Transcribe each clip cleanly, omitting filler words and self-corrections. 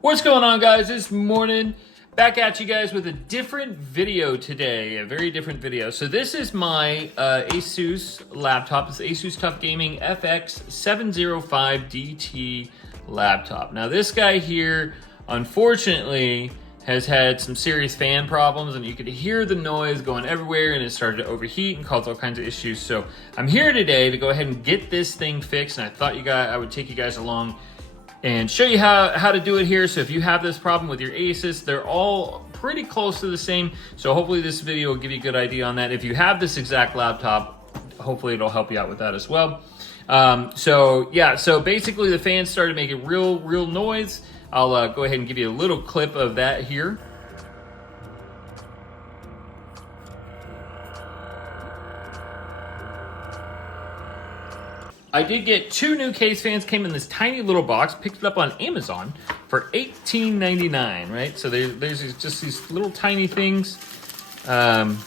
What's going on, guys? This morning, back at you guys with a different video today, a very different video. So this is my Asus laptop. It's the Asus Tuf Gaming FX705DT laptop. Now this guy here, unfortunately, has had some serious fan problems, and you could hear the noise going everywhere, and it started to overheat and cause all kinds of issues. So I'm here today to go ahead and get this thing fixed, and I thought I would take you guys along and show you how to do it here. So if you have this problem with your Asus, they're all pretty close to the same. So hopefully this video will give you a good idea on that. If you have this exact laptop, hopefully it'll help you out with that as well. So basically the fans started making real noise. I'll go ahead and give you a little clip of that here. I did get two new case fans, came in this tiny little box, picked it up on Amazon for $18.99, right? So there's just these little tiny things, and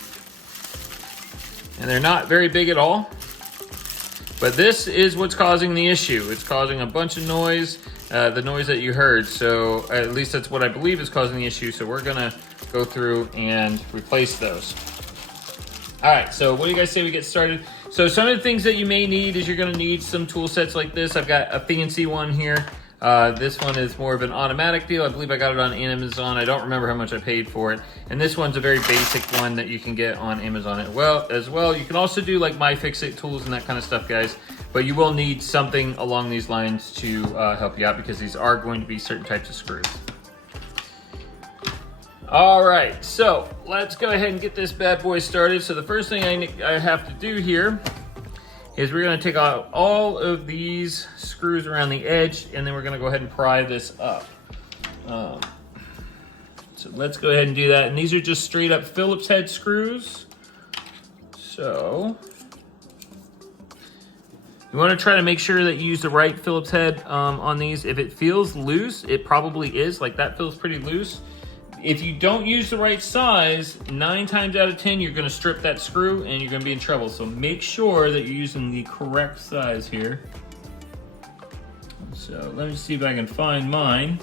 they're not very big at all. But this is what's causing the issue. It's causing a bunch of noise, the noise that you heard. So at least that's what I believe is causing the issue. So we're gonna go through and replace those. All right, so what do you guys say we get started? So some of the things that you may need is you're gonna need some tool sets like this. I've got a fancy one here. This one is more of an automatic deal. I believe I got it on Amazon. I don't remember how much I paid for it. And this one's a very basic one that you can get on Amazon as well. You can also do like My Fix-It tools and that kind of stuff, guys. But you will need something along these lines to help you out, because these are going to be certain types of screws. All right, so let's go ahead and get this bad boy started. So the first thing I have to do here is we're gonna take out all of these screws around the edge, and then we're gonna go ahead and pry this up. So let's go ahead and do that. And these are just straight up Phillips head screws. So you wanna try to make sure that you use the right Phillips head on these. If it feels loose, it probably is. Like that feels pretty loose. If you don't use the right size, 9 times out of 10, you're gonna strip that screw and you're gonna be in trouble. So make sure that you're using the correct size here. So let me see if I can find mine.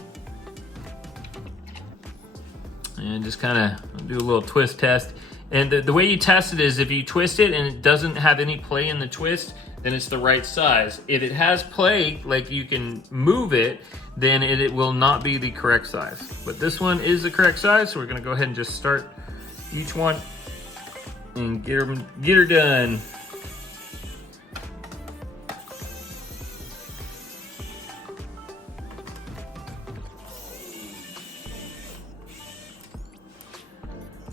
And just kind of do a little twist test. And the way you test it is if you twist it and it doesn't have any play in the twist, then it's the right size. If it has play, like you can move it, then it will not be the correct size. But this one is the correct size, so we're gonna go ahead and just start each one and get her done.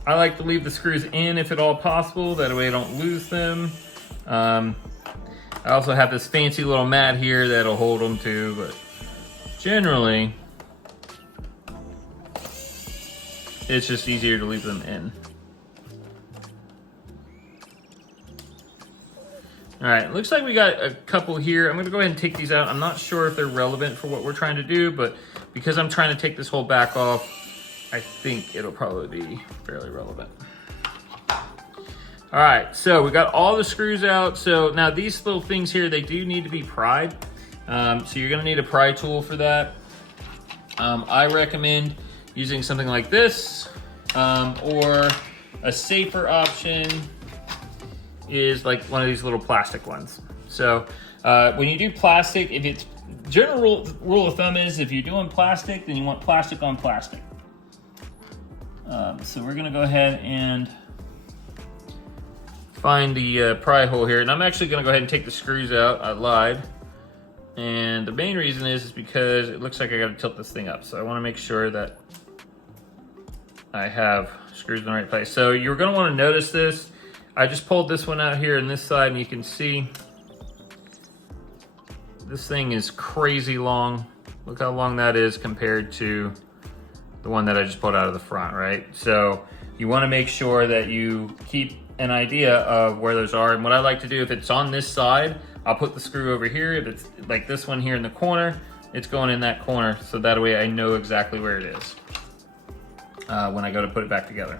I like to leave the screws in if at all possible, that way I don't lose them. I also have this fancy little mat here that'll hold them too, but generally, it's just easier to leave them in. All right, looks like we got a couple here. I'm gonna go ahead and take these out. I'm not sure if they're relevant for what we're trying to do, but because I'm trying to take this whole back off, I think it'll probably be fairly relevant. All right, so we got all the screws out. So now these little things here, they do need to be pried. So you're gonna need a pry tool for that. I recommend using something like this, or a safer option is like one of these little plastic ones. So when you do plastic, if it's general rule of thumb is if you're doing plastic, then you want plastic on plastic. So we're gonna go ahead and find the pry hole here, and I'm actually gonna go ahead and take the screws out. I lied. And the main reason is because it looks like I gotta tilt this thing up. So I wanna make sure that I have screws in the right place. So you're gonna wanna notice this. I just pulled this one out here on this side, and you can see this thing is crazy long. Look how long that is compared to the one that I just pulled out of the front, right? So you wanna make sure that you keep an idea of where those are. And what I like to do, if it's on this side, I'll put the screw over here. If it's like this one here in the corner, it's going in that corner. So that way I know exactly where it is when I go to put it back together.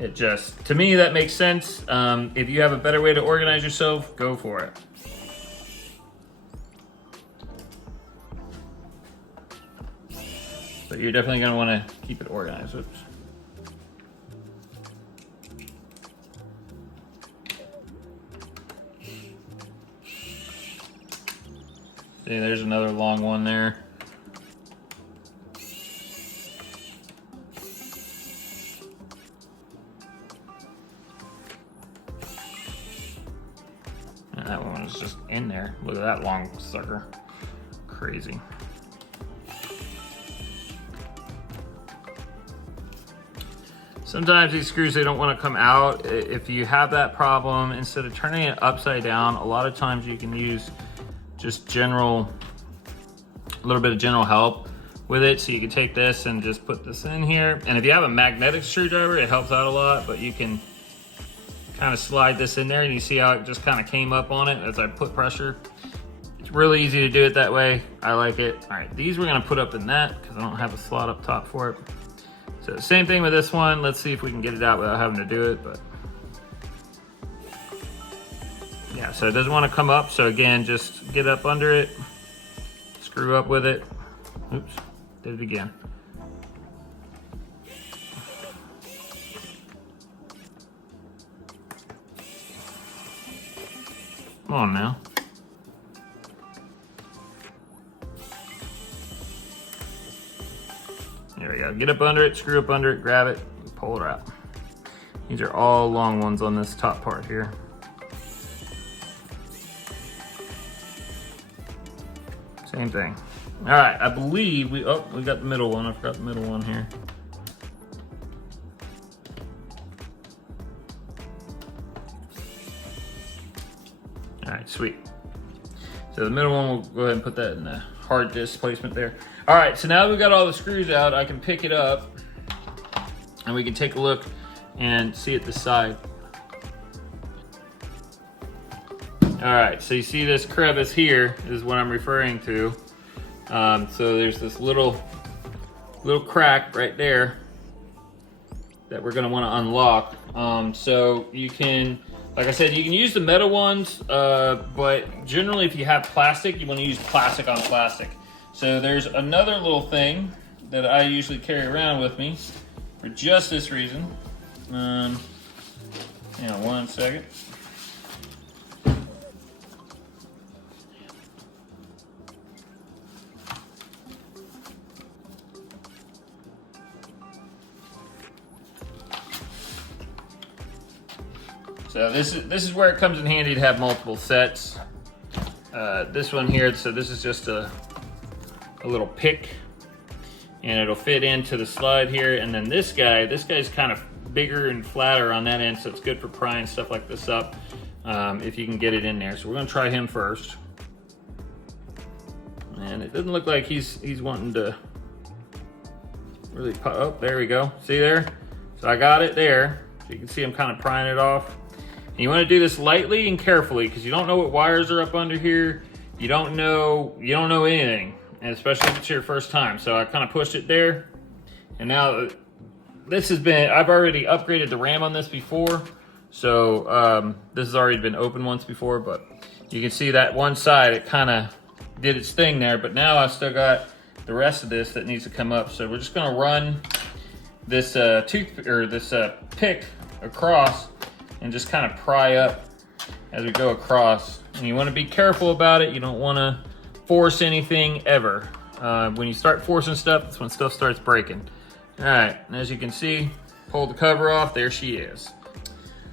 It just, to me, that makes sense. If you have a better way to organize yourself, go for it. So you're definitely gonna wanna keep it organized. Oops. See, there's another long one there. And that one was just in there. Look at that long sucker. Crazy. Sometimes these screws, they don't want to come out. If you have that problem, instead of turning it upside down, a lot of times you can use just a little bit of general help with it. So you can take this and just put this in here. And if you have a magnetic screwdriver, it helps out a lot, but you can kind of slide this in there and you see how it just kind of came up on it as I put pressure. It's really easy to do it that way. I like it. All right, these we're gonna put up in that because I don't have a slot up top for it. So same thing with this one. Let's see if we can get it out without having to do it, but yeah, so it doesn't want to come up. So again, just get up under it, screw up with it. Oops, did it again. Come on now. There we go. Get up under it, screw up under it, grab it, and pull it out. These are all long ones on this top part here. Same thing. All right, I believe we got the middle one. I forgot the middle one here. All right, sweet. So the middle one, we'll go ahead and put that in the hard disk placement there. All right, so now that we've got all the screws out, I can pick it up and we can take a look and see at the side. All right, so you see this crevice here is what I'm referring to. So there's this little crack right there that we're gonna wanna unlock. So you can, like I said, you can use the metal ones, but generally if you have plastic, you wanna use plastic on plastic. So there's another little thing that I usually carry around with me for just this reason. Hang on one second. So this is where it comes in handy to have multiple sets. This one here, so this is just a little pick, and it'll fit into the slide here. And then this guy's kind of bigger and flatter on that end, so it's good for prying stuff like this up if you can get it in there. So we're gonna try him first. And it doesn't look like he's wanting to really pop. Oh, there we go. See there? So I got it there. So you can see I'm kind of prying it off. And you want to do this lightly and carefully because you don't know what wires are up under here. You don't know anything, and especially if it's your first time. So I kind of pushed it there, and now this I've already upgraded the RAM on this before, so this has already been open once before, but you can see that one side, it kind of did its thing there, but now I've still got the rest of this that needs to come up. So we're just gonna run this pick across and just kind of pry up as we go across. And you want to be careful about it. You don't want to force anything ever. When you start forcing stuff, that's when stuff starts breaking. All right, and as you can see, pull the cover off, there she is.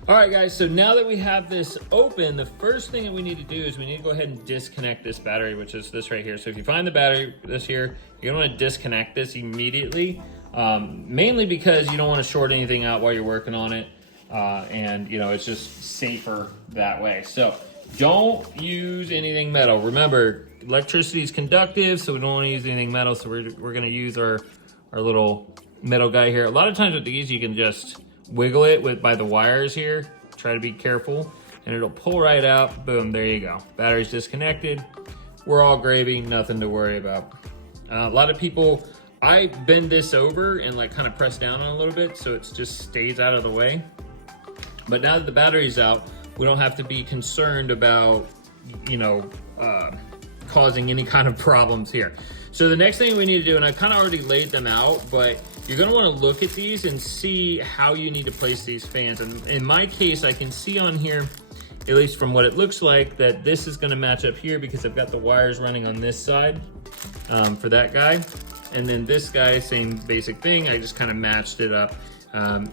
All right guys, so now that we have this open, the first thing that we need to do is we need to go ahead and disconnect this battery, which is this right here. So if you find the battery, this here, you're gonna wanna disconnect this immediately, mainly because you don't wanna short anything out while you're working on it. And you know, it's just safer that way. So don't use anything metal. Remember, electricity is conductive, so we don't want to use anything metal. So we're going to use our little metal guy here. A lot of times with these, you can just wiggle it by the wires here. Try to be careful, and it'll pull right out. Boom, there you go. Battery's disconnected. We're all gravy, nothing to worry about. A lot of people, I bend this over and like kind of press down on it a little bit so it just stays out of the way. But now that the battery's out, we don't have to be concerned about, you know, causing any kind of problems here. So the next thing we need to do, and I kind of already laid them out, but you're gonna wanna look at these and see how you need to place these fans. And in my case, I can see on here, at least from what it looks like, that this is gonna match up here because I've got the wires running on this side for that guy. And then this guy, same basic thing, I just kind of matched it up.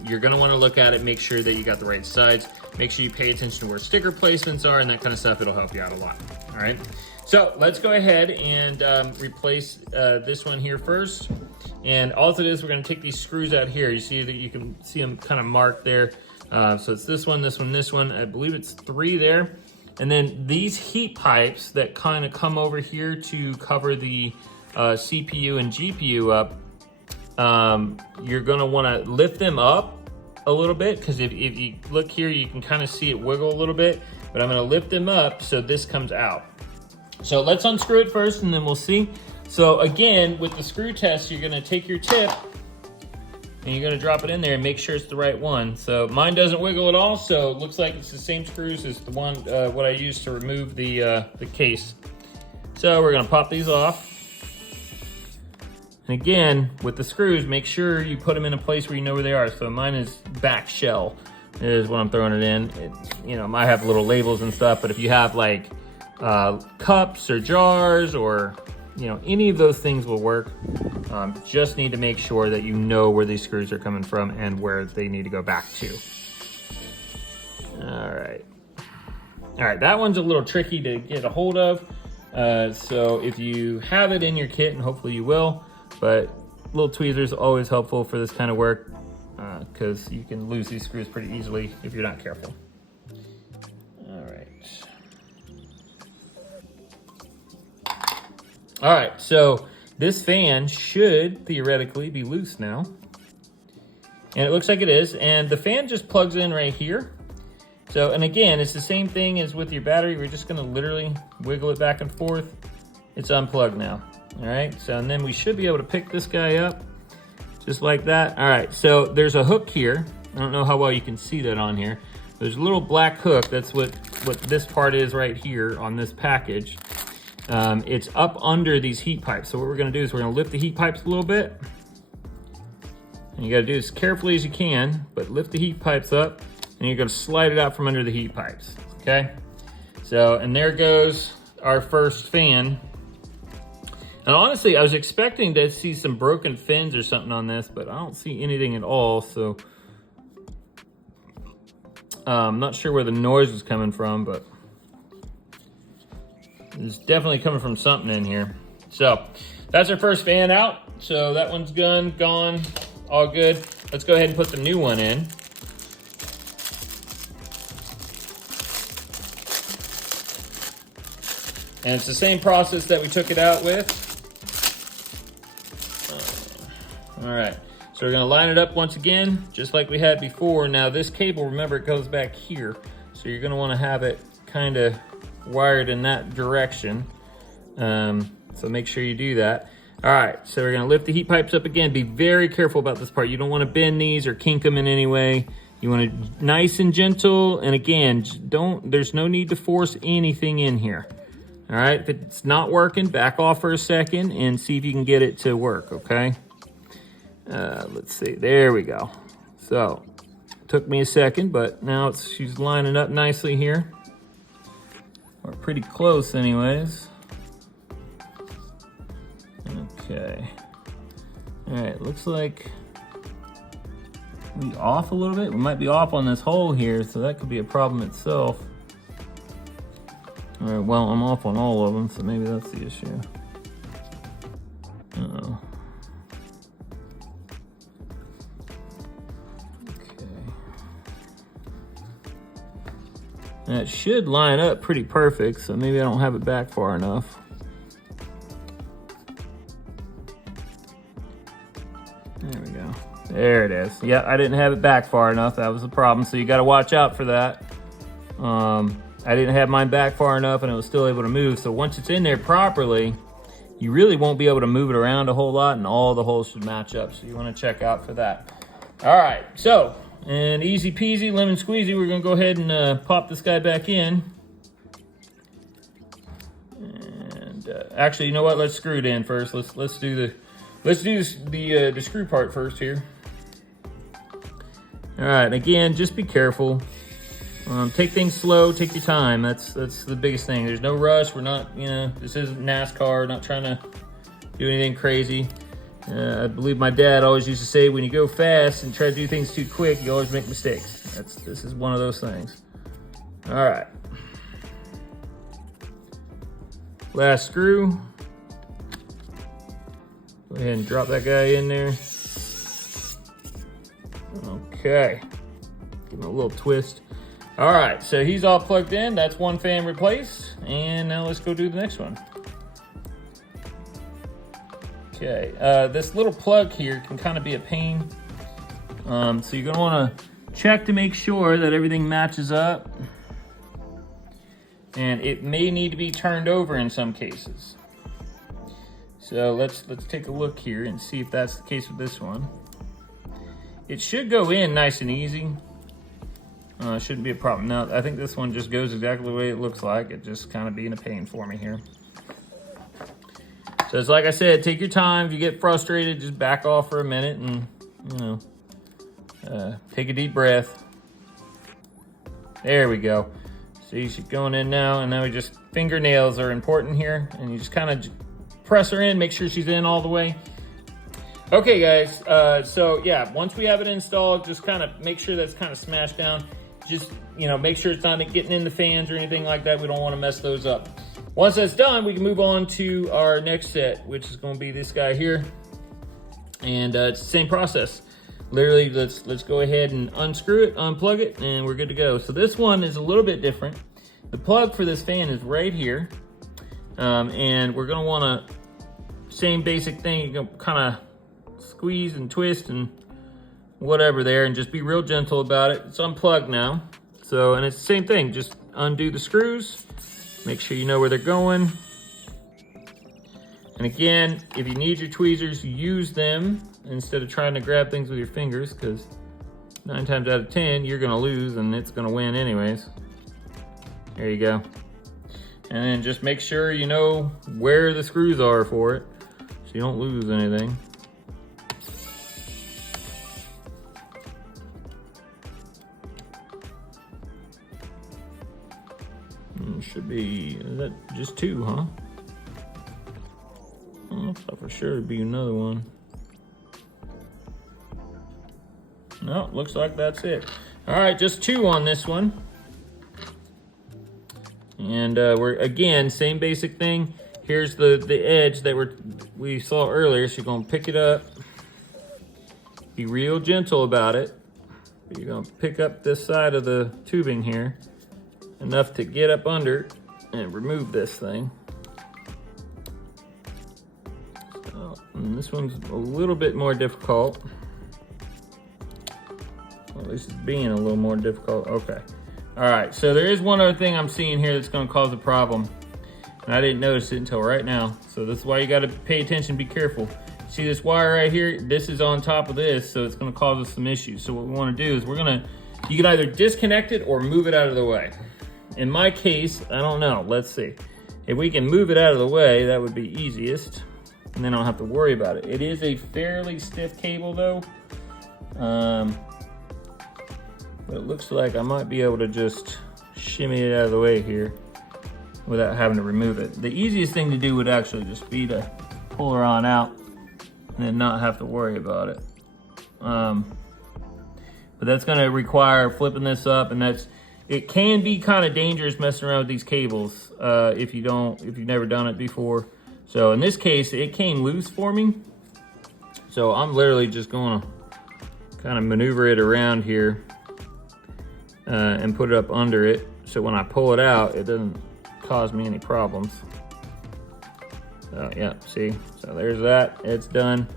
You're gonna wanna look at it, make sure that you got the right sides, make sure you pay attention to where sticker placements are and that kind of stuff. It'll help you out a lot, all right? So let's go ahead and replace this one here first. And all it is, we're gonna take these screws out here. You see that you can see them kind of marked there. So it's this one, this one, this one. I believe it's 3 there. And then these heat pipes that kind of come over here to cover the CPU and GPU up, you're gonna wanna lift them up a little bit, because if you look here, you can kind of see it wiggle a little bit, but I'm gonna lift them up so this comes out. So let's unscrew it first and then we'll see. So again, with the screw test, you're gonna take your tip and you're gonna drop it in there and make sure it's the right one. So mine doesn't wiggle at all, so it looks like it's the same screws as the one, what I used to remove the case. So we're gonna pop these off. And again, with the screws, make sure you put them in a place where you know where they are. So mine is back shell is what I'm throwing it in. It, you know, might have little labels and stuff, but if you have like cups or jars or, you know, any of those things will work. Just need to make sure that you know where these screws are coming from and where they need to go back to. All right. All right, that one's a little tricky to get a hold of. So if you have it in your kit, and hopefully you will, but little tweezers are always helpful for this kind of work, because you can lose these screws pretty easily if you're not careful. All right, so this fan should theoretically be loose now. And it looks like it is. And the fan just plugs in right here. So, and again, it's the same thing as with your battery. We're just gonna literally wiggle it back and forth. It's unplugged now. All right, so and then we should be able to pick this guy up just like that. All right, so there's a hook here. I don't know how well you can see that on here. There's a little black hook. That's what this part is right here on this package. It's up under these heat pipes. So what we're gonna do is we're gonna lift the heat pipes a little bit. And you gotta do this carefully as you can, but lift the heat pipes up and you're gonna slide it out from under the heat pipes, okay? So, and there goes our first fan. And honestly, I was expecting to see some broken fins or something on this, but I don't see anything at all, so. I'm not sure where the noise was coming from, but it's definitely coming from something in here. So that's our first fan out. So that one's gone, all good. Let's go ahead and put the new one in. And it's the same process that we took it out with. All right, so we're gonna line it up once again, just like we had before. Now this cable, remember, it goes back here. So you're gonna wanna have it kind of wired in that direction. So make sure you do that. All right, so we're gonna lift the heat pipes up again. Be very careful about this part. You don't wanna bend these or kink them in any way. You want it nice and gentle. And again, there's no need to force anything in here. All right, if it's not working, back off for a second and see if you can get it to work, okay? Let's see, there we go. So, took me a second, but now she's lining up nicely here. We're pretty close anyways. Okay. All right, looks like we off a little bit. We might be off on this hole here, so that could be a problem itself. All right, well, I'm off on all of them, so maybe that's the issue. Uh-oh. And it should line up pretty perfect, so maybe I don't have it back far enough. There we go. There it is. Yeah, I didn't have it back far enough. That was the problem, so you got to watch out for that. I didn't have mine back far enough, and it was still able to move. So once it's in there properly, you really won't be able to move it around a whole lot, and all the holes should match up. So you want to check out for that. All right, so. And easy peasy, lemon squeezy, we're gonna go ahead and pop this guy back in. And And actually, you know what? Let's screw it in first. Let's do the screw part first here. All right. Again, just be careful. Take things slow. Take your time. That's the biggest thing. There's no rush. We're not, you know, this isn't NASCAR. Not trying to do anything crazy. I believe my dad always used to say, when you go fast and try to do things too quick, you always make mistakes. This is one of those things. All right. Last screw. Go ahead and drop that guy in there. Okay. Give him a little twist. All right, so he's all plugged in. That's one fan replaced. And now let's go do the next one. Okay, this little plug here can kind of be a pain. So you're gonna wanna check to make sure that everything matches up. And it may need to be turned over in some cases. So let's take a look here and see if that's the case with this one. It should go in nice and easy. Shouldn't be a problem. Now, I think this one just goes exactly the way it looks like. It just kind of being a pain for me here. So it's like I said, take your time. If you get frustrated, just back off for a minute and, you know, take a deep breath. There we go. See, she's going in now, and now we just, fingernails are important here, and you just kind of press her in, make sure she's in all the way. Okay, guys, so yeah, once we have it installed, just kind of make sure that's kind of smashed down. Just, you know, make sure it's not getting in the fans or anything like that. We don't want to mess those up. Once that's done, we can move on to our next set, which is going to be this guy here. And it's the same process. Literally, let's go ahead and unscrew it, unplug it, and we're good to go. So this one is a little bit different. The plug for this fan is right here. And we're going to want to, same basic thing, you can kind of squeeze and twist and whatever there, and just be real gentle about it. It's unplugged now. So, and it's the same thing, just undo the screws, make sure you know where they're going. And again, if you need your tweezers, use them instead of trying to grab things with your fingers, because 9 times out of 10, you're gonna lose and it's gonna win anyways. There you go. And then just make sure you know where the screws are for it, so you don't lose anything. Should be, is that just 2, huh? I thought for sure it'd be another one. No, looks like that's it. All right, just 2 on this one. And we're, again, same basic thing. Here's the edge that we saw earlier. So you're gonna pick it up. Be real gentle about it. You're gonna pick up this side of the tubing here, enough to get up under and remove this thing. So, and this one's a little bit more difficult. Well, at least it's being a little more difficult. Okay. All right, so there is one other thing I'm seeing here that's gonna cause a problem. And I didn't notice it until right now. So this is why you gotta pay attention, be careful. See this wire right here? This is on top of this, so it's gonna cause us some issues. So what we wanna do is you can either disconnect it or move it out of the way. In my case, I don't know, let's see. If we can move it out of the way, that would be easiest. And then I don't have to worry about it. It is a fairly stiff cable though. But it looks like I might be able to just shimmy it out of the way here without having to remove it. The easiest thing to do would actually just be to pull her on out and then not have to worry about it. But that's gonna require flipping this up, and it can be kind of dangerous messing around with these cables if you've never done it before. So in this case, it came loose for me. So I'm literally just gonna kind of maneuver it around here and put it up under it. So when I pull it out, it doesn't cause me any problems. So yeah, see, so there's that, it's done.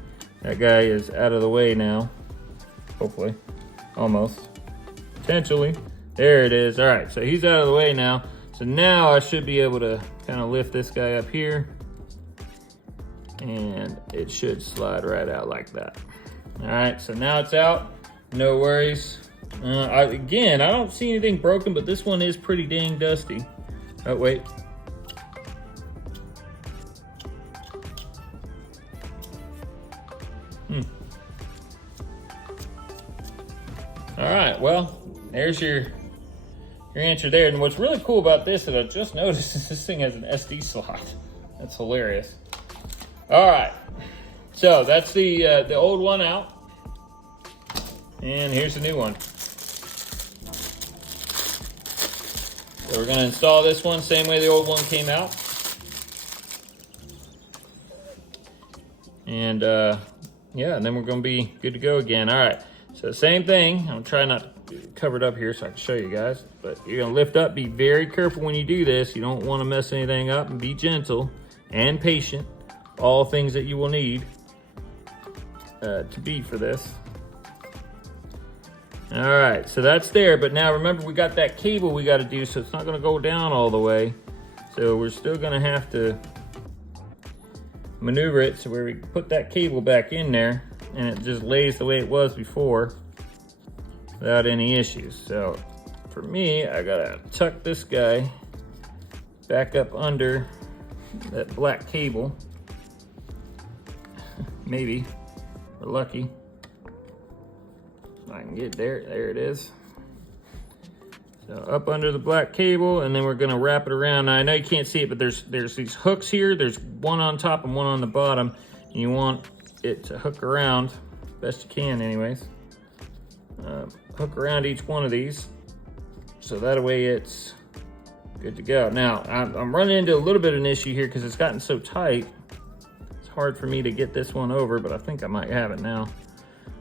That guy is out of the way now, hopefully, almost, potentially. There it is. All right, so he's out of the way now. So now I should be able to kind of lift this guy up here, and it should slide right out like that. All right, so now it's out, no worries. Again, I don't see anything broken, but this one is pretty dang dusty. Oh, wait. All right, well, there's your answer there. And what's really cool about this that I just noticed is this thing has an SD slot. That's hilarious. All right, so that's the old one out. And here's the new one. So we're gonna install this one same way the old one came out. And yeah, and then we're gonna be good to go again. All right, so same thing. I'm trying not to cover it up here so I can show you guys, but you're gonna lift up, be very careful when you do this. You don't wanna mess anything up, and be gentle and patient. All things that you will need to be for this. All right, so that's there, but now remember we got that cable we gotta do, so it's not gonna go down all the way. So we're still gonna have to maneuver it so where we put that cable back in there and it just lays the way it was before without any issues. So for me, I gotta tuck this guy back up under that black cable. Maybe, we're lucky. I can get there it is. So up under the black cable, and then we're gonna wrap it around. Now I know you can't see it, but there's these hooks here. There's one on top and one on the bottom. And you want it to hook around, best you can anyways. Hook around each one of these. So that way it's good to go. Now, I'm running into a little bit of an issue here because it's gotten so tight. It's hard for me to get this one over, but I think I might have it now.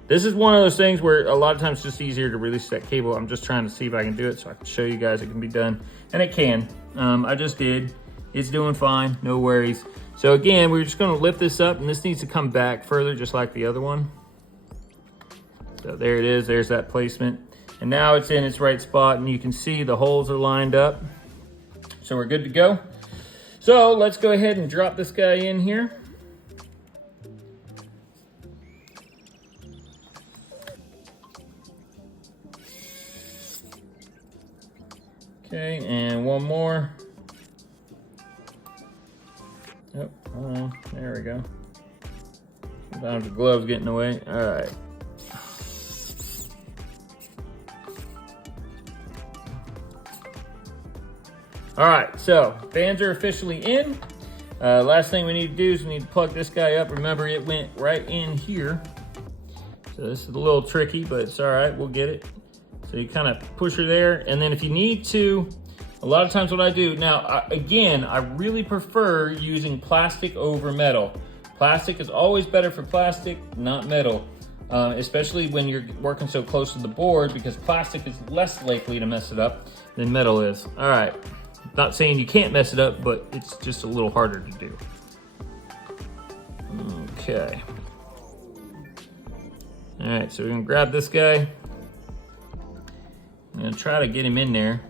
This is one of those things where a lot of times it's just easier to release that cable. I'm just trying to see if I can do it so I can show you guys it can be done. And it can. I just did. It's doing fine, no worries. So again, we're just gonna lift this up, and this needs to come back further just like the other one. So there it is, there's that placement. And now it's in its right spot, and you can see the holes are lined up. So we're good to go. So let's go ahead and drop this guy in here. Okay, and one more. Yep, hold on, there we go. Sometimes the gloves get in the way. All right. All right, so fans are officially in. Last thing we need to do is we need to plug this guy up. Remember, it went right in here. So this is a little tricky, but it's all right, we'll get it. So you kind of push her there, and then if you need to, a lot of times what I do, now again, I really prefer using plastic over metal. Plastic is always better for plastic, not metal, especially when you're working so close to the board, because plastic is less likely to mess it up than metal is. All right, not saying you can't mess it up, but it's just a little harder to do. Okay. All right, so we're gonna grab this guy. I'm gonna try to get him in there.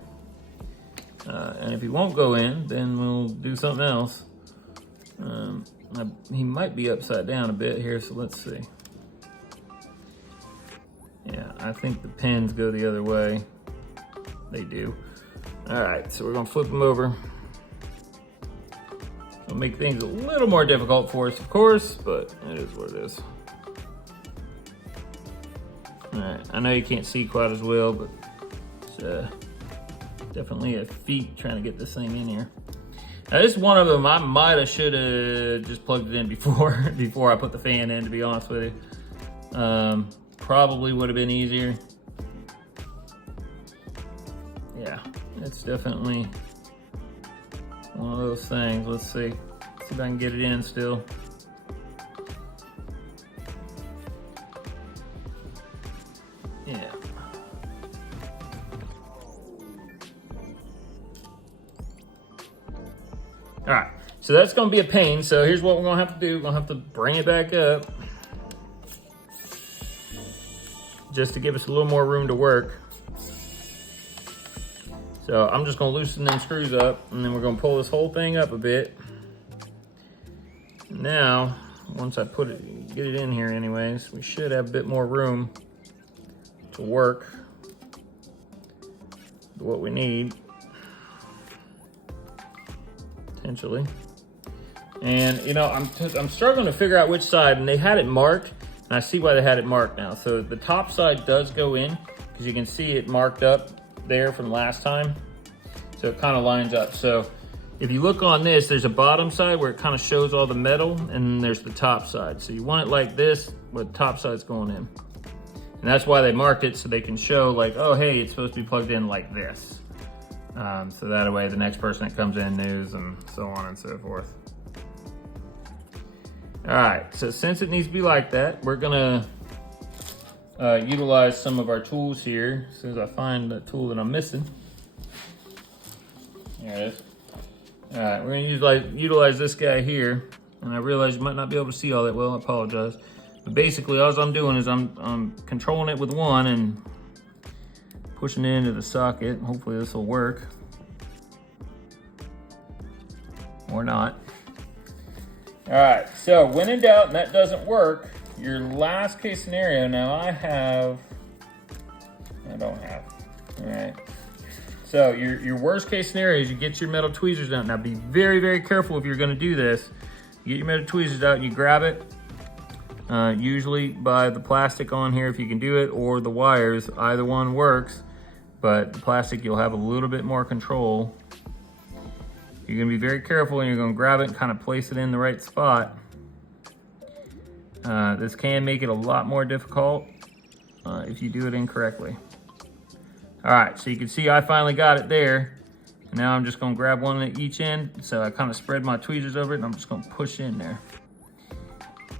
And if he won't go in, then we'll do something else. He might be upside down a bit here, so let's see. Yeah, I think the pins go the other way. They do. All right, so we're gonna flip him over. It'll make things a little more difficult for us, of course, but it is what it is. All right, I know you can't see quite as well, but it's definitely a feat trying to get this thing in here. Now this is one of them I should have just plugged it in before I put the fan in, to be honest with you. Probably would have been easier. Yeah, it's definitely one of those things. Let's see if I can get it in still. Yeah. All right, so that's gonna be a pain. So here's what we're gonna have to do. We're gonna have to bring it back up just to give us a little more room to work. So I'm just gonna loosen them screws up, and then we're gonna pull this whole thing up a bit. Now, once I get it in here anyways, we should have a bit more room to work with what we need. Potentially. And you know, I'm struggling to figure out which side, and they had it marked, And I see why they had it marked now. So the top side does go in, because you can see it marked up there from last time. So it kind of lines up. So if you look on this, there's a bottom side where it kind of shows all the metal, and then there's the top side. So you want it like this, with the top side's going in. And that's why they marked it, so they can show like, oh, hey, it's supposed to be plugged in like this. So that way the next person that comes in knows, and so on and so forth. All right, so since it needs to be like that, we're gonna utilize some of our tools here. As soon as I find the tool that I'm missing. There it is. All right, we're gonna utilize this guy here. And I realize you might not be able to see all that well, I apologize. But basically all I'm doing is I'm controlling it with one and pushing it into the socket. Hopefully this will work. Or not. All right, so when in doubt and that doesn't work, your last case scenario, now I don't have, all right. So your worst case scenario is you get your metal tweezers out. Now be very, very careful if you're gonna do this. You get your metal tweezers out and you grab it, usually by the plastic on here if you can do it, or the wires, either one works, but the plastic you'll have a little bit more control. You're gonna be very careful and you're gonna grab it and kind of place it in the right spot. This can make it a lot more difficult if you do it incorrectly. All right, so you can see I finally got it there. And now I'm just gonna grab one at each end. So I kind of spread my tweezers over it and I'm just gonna push in there.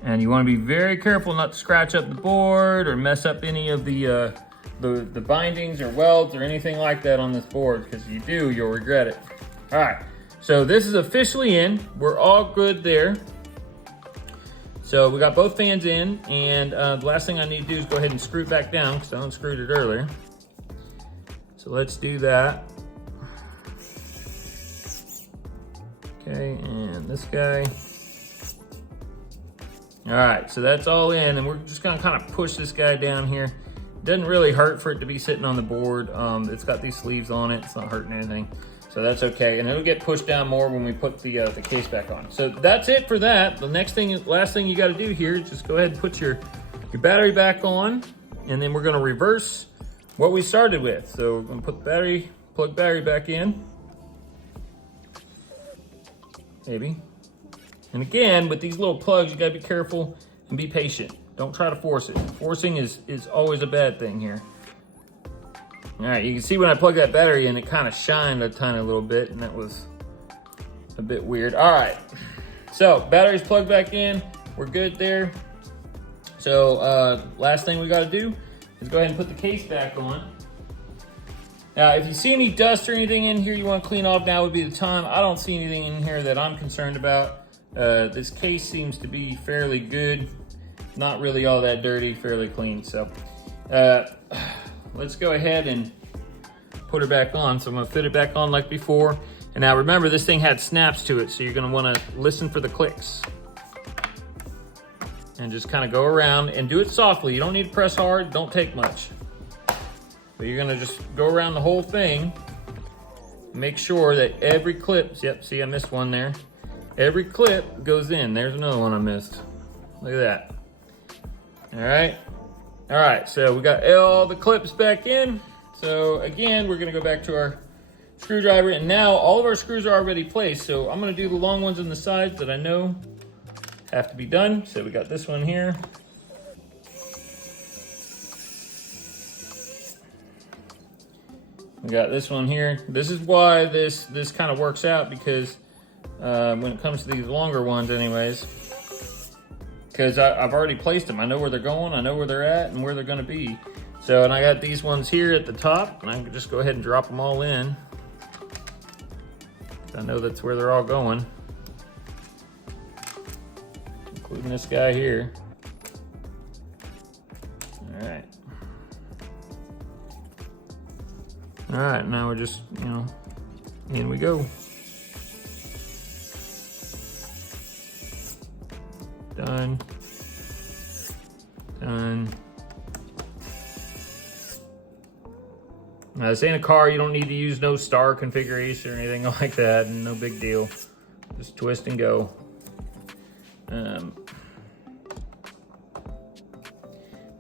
And you wanna be very careful not to scratch up the board or mess up any of the bindings or welds or anything like that on this board, because if you do, you'll regret it. All right, so this is officially in. We're all good there. So we got both fans in, and the last thing I need to do is go ahead and screw it back down because I unscrewed it earlier. So let's do that. Okay, and this guy. All right, so that's all in, and we're just gonna kind of push this guy down here. It doesn't really hurt for it to be sitting on the board. It's got these sleeves on it. It's not hurting anything. So that's okay, and it'll get pushed down more when we put the case back on. So that's it for that. The last thing you got to do here is just go ahead and put your battery back on, and then we're going to reverse what we started with. So we're going to put plug battery back in, maybe. And again, with these little plugs, you got to be careful and be patient. Don't try to force it. Forcing is always a bad thing here. All right, you can see when I plugged that battery in, it kind of shined a tiny little bit, and that was a bit weird. All right, so battery's plugged back in. We're good there. So last thing we got to do is go ahead and put the case back on. Now, if you see any dust or anything in here you want to clean off, now would be the time. I don't see anything in here that I'm concerned about. This case seems to be fairly good. Not really all that dirty, fairly clean. So let's go ahead and put her back on. So I'm gonna fit it back on like before. And now remember, this thing had snaps to it, so you're gonna wanna listen for the clicks. And just kind of go around and do it softly. You don't need to press hard, don't take much. But you're gonna just go around the whole thing. Make sure that every clip, yep, see I missed one there. Every clip goes in. There's another one I missed. Look at that. All right, so we got all the clips back in. So again, we're gonna go back to our screwdriver, and now all of our screws are already placed. So I'm gonna do the long ones on the sides that I know have to be done. So we got this one here. We got this one here. This is why this kind of works out, because when it comes to these longer ones anyways, because I've already placed them. I know where they're going, I know where they're at, and where they're gonna be. So, and I got these ones here at the top, and I can just go ahead and drop them all in. I know that's where they're all going, including this guy here. All right. All right, now we're just, in we go. Done. Done. Now, this ain't a car. You don't need to use no star configuration or anything like that. No big deal. Just twist and go.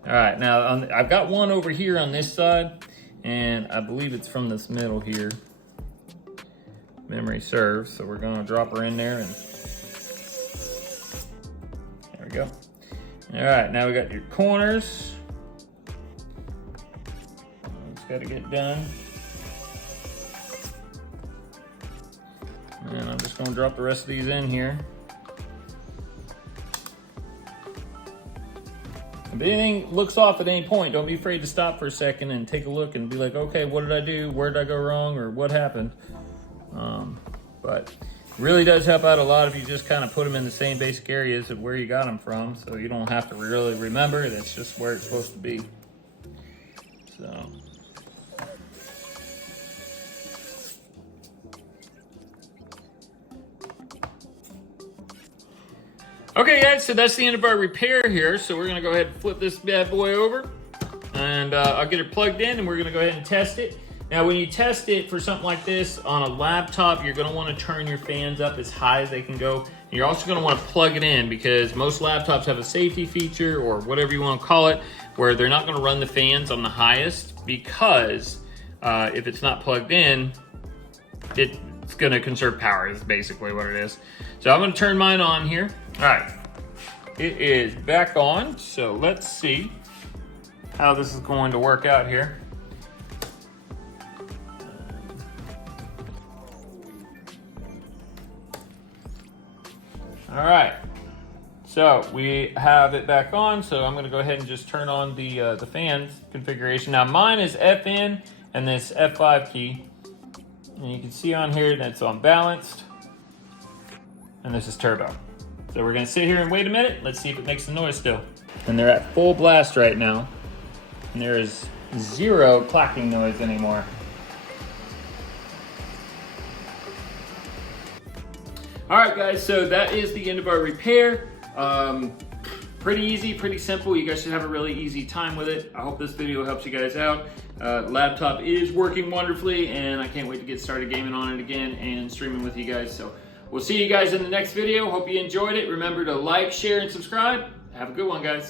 All right, now I've got one over here on this side, and I believe it's from this middle here. Memory serves, so we're gonna drop her in there, and there we go. All right, now we got your corners. It's gotta get done. And I'm just gonna drop the rest of these in here. If anything looks off at any point, don't be afraid to stop for a second and take a look and be like, okay, what did I do? Where did I go wrong? Or what happened? But it really does help out a lot if you just kind of put them in the same basic areas of where you got them from, so you don't have to really remember. That's just where it's supposed to be. So. Okay guys, so that's the end of our repair here. So we're gonna go ahead and flip this bad boy over, and I'll get it plugged in, and we're gonna go ahead and test it. Now when you test it for something like this on a laptop, you're gonna wanna turn your fans up as high as they can go. And you're also gonna wanna plug it in, because most laptops have a safety feature, or whatever you wanna call it, where they're not gonna run the fans on the highest, because if it's not plugged in, it's gonna conserve power is basically what it is. So I'm gonna turn mine on here. All right, it is back on. So let's see how this is going to work out here. All right, so we have it back on. So I'm gonna go ahead and just turn on the fans configuration. Now mine is FN and this F5 key. And you can see on here that it's on balanced, and this is turbo. So we're gonna sit here and wait a minute. Let's see if it makes the noise still. And they're at full blast right now, and there is zero clacking noise anymore. All right guys, so that is the end of our repair. Pretty easy, pretty simple. You guys should have a really easy time with it. I hope this video helps you guys out. Laptop is working wonderfully, and I can't wait to get started gaming on it again and streaming with you guys. So we'll see you guys in the next video. Hope you enjoyed it. Remember to like, share, and subscribe. Have a good one, guys.